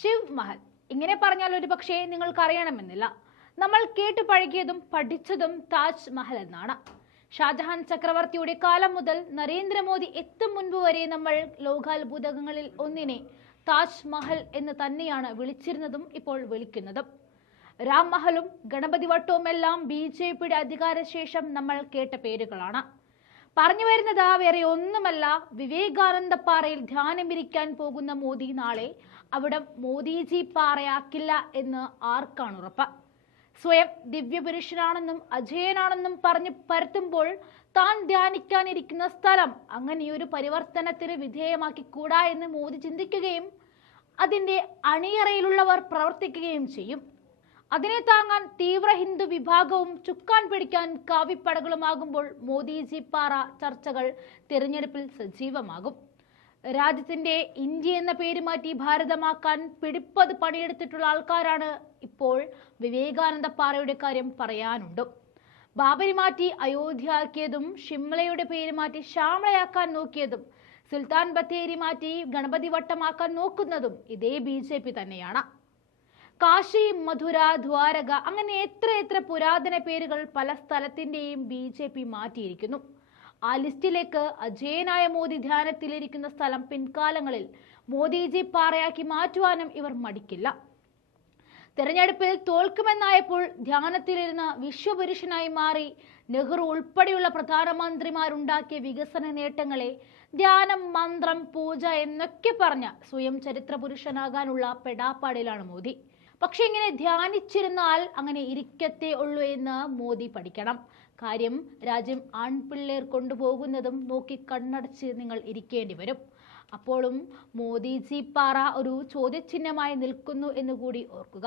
ശിവ് മഹൽ. ഇങ്ങനെ പറഞ്ഞാൽ ഒരു പക്ഷേ നിങ്ങൾക്ക് അറിയണമെന്നില്ല നമ്മൾ കേട്ടു പഴകിയതും പഠിച്ചതും താജ് മഹൽ എന്നാണ്. ഷാജഹാൻ ചക്രവർത്തിയുടെ കാലം മുതൽ നരേന്ദ്രമോദി എത്തും മുൻപ് വരെ നമ്മൾ ലോകാത്ഭുതങ്ങളിൽ ഒന്നിനെ താജ് മഹൽ എന്ന് തന്നെയാണ് വിളിച്ചിരുന്നതും ഇപ്പോൾ വിളിക്കുന്നതും. രാം മഹലും ഗണപതി വട്ടവും എല്ലാം ബി ജെ പിയുടെ അധികാരശേഷം നമ്മൾ കേട്ട പേരുകളാണ്. പറഞ്ഞു വരുന്നത് വേറെ ഒന്നുമല്ല. വിവേകാനന്ദ പാറയിൽ ധ്യാനമിരിക്കാൻ പോകുന്ന മോദി നാളെ അവിടെ മോദിജി പാറയാക്കില്ല എന്ന് ആർക്കാണ് ഉറപ്പ്? സ്വയം ദിവ്യപുരുഷനാണെന്നും അജയനാണെന്നും പറഞ്ഞ് പരത്തുമ്പോൾ താൻ ധ്യാനിക്കാനിരിക്കുന്ന സ്ഥലം അങ്ങനെയൊരു പരിവർത്തനത്തിന് വിധേയമാക്കി കൂടാ എന്ന് മോദി ചിന്തിക്കുകയും അതിന്റെ അണിയറയിലുള്ളവർ പ്രവർത്തിക്കുകയും ചെയ്യും. അതിനെ താങ്ങാൻ തീവ്ര ഹിന്ദു വിഭാഗവും ചുക്കാൻ പിടിക്കാൻ കാവിപ്പടകളുമാകുമ്പോൾ മോദിജി പാറ ചർച്ചകൾ തിരഞ്ഞെടുപ്പിൽ സജീവമാകും. രാജ്യത്തിന്റെ ഇന്ത്യ എന്ന പേര് മാറ്റി ഭാരതമാക്കാൻ പിടിപ്പത് പണിയെടുത്തിട്ടുള്ള ആൾക്കാരാണ് ഇപ്പോൾ വിവേകാനന്ദ പാറയുടെ കാര്യം പറയാനുണ്ട്. ബാബരി മാറ്റി അയോധ്യയാക്കിയതും ഷിംലയുടെ പേര് മാറ്റി ശ്യാമളയാക്കാൻ നോക്കിയതും സുൽത്താൻ ബത്തേരി മാറ്റി ഗണപതി വട്ടമാക്കാൻ നോക്കുന്നതും ഇതേ ബി തന്നെയാണ്. കാശി മധുര ദ്വാരക അങ്ങനെ എത്ര എത്ര പുരാതന പേരുകൾ പല സ്ഥലത്തിന്റെയും ബി ജെ പി മാറ്റിയിരിക്കുന്നു. ആ ലിസ്റ്റിലേക്ക് അജയനായ മോദി ധ്യാനത്തിലിരിക്കുന്ന സ്ഥലം പിൻകാലങ്ങളിൽ മോദിജി പാറയാക്കി മാറ്റുവാനും ഇവർ മടിക്കില്ല. തെരഞ്ഞെടുപ്പിൽ തോൽക്കുമെന്നായപ്പോൾ ധ്യാനത്തിലിരുന്ന വിശ്വപുരുഷനായി മാറി നെഹ്റു ഉൾപ്പെടെയുള്ള പ്രധാനമന്ത്രിമാരുണ്ടാക്കിയ വികസന നേട്ടങ്ങളെ ധ്യാനം മന്ത്രം പൂജ എന്നൊക്കെ പറഞ്ഞ സ്വയം ചരിത്ര പുരുഷനാകാനുള്ള പെടാപ്പാടിലാണ് മോദി. പക്ഷെ ഇങ്ങനെ ധ്യാനിച്ചിരുന്നാൽ അങ്ങനെ ഇരിക്കത്തേ ഉള്ളൂ എന്ന് മോദി പഠിക്കണം. കാര്യം രാജ്യം ആൺപിള്ളേർ കൊണ്ടുപോകുന്നതും നോക്കി കണ്ണടച്ച് നിങ്ങൾ ഇരിക്കേണ്ടി വരും. അപ്പോഴും മോദിജി പാറ ഒരു ചോദ്യചിഹ്നമായി നിൽക്കുന്നു എന്ന് കൂടി ഓർക്കുക.